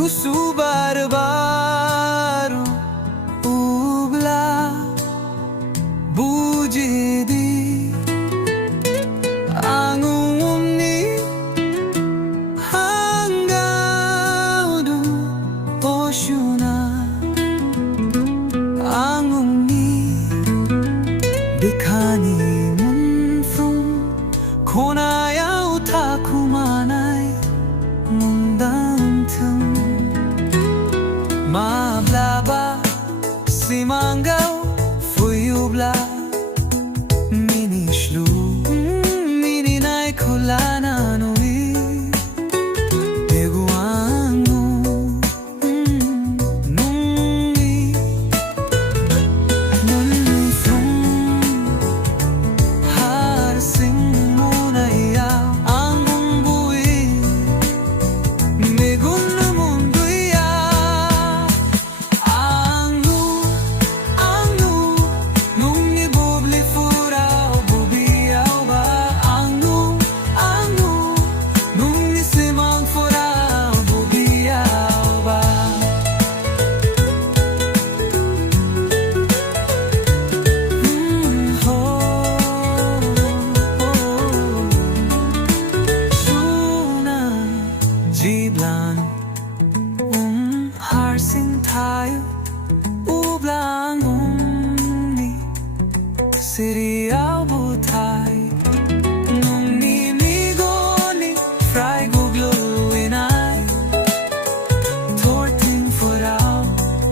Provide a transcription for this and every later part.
gusto baru-baru ubla bujidi ang umni hanggang du osyuna ang umni bikani munfung konaya utakumanay mundanteng mablaba simangaw fuyubla minishlu mininay kulana nui eguangu nungi nunfung harsing muna iya ang umbuwi megun na mundo iya angu nung ibubli furao bubiyaw ba angu nung isimang furao bubiyaw ba Suna jiblan harsing tayo ublang umni siriyaw butay nung nimigoni fry gugluinay torting furao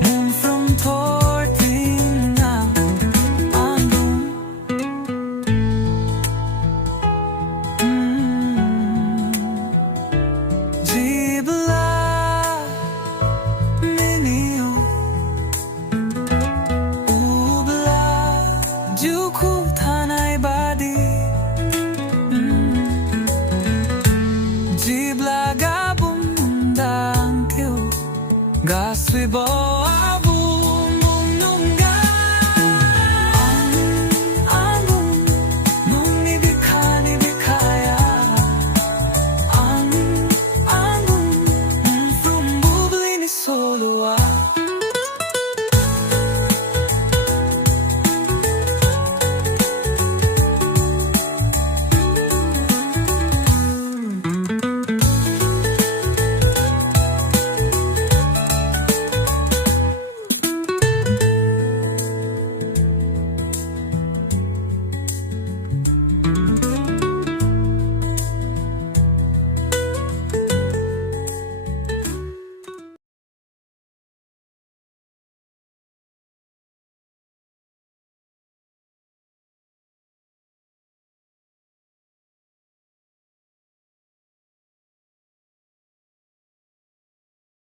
mum from torting na andung jibla minio ubla juku tanay badi jibla gabundang kyo gaswi bo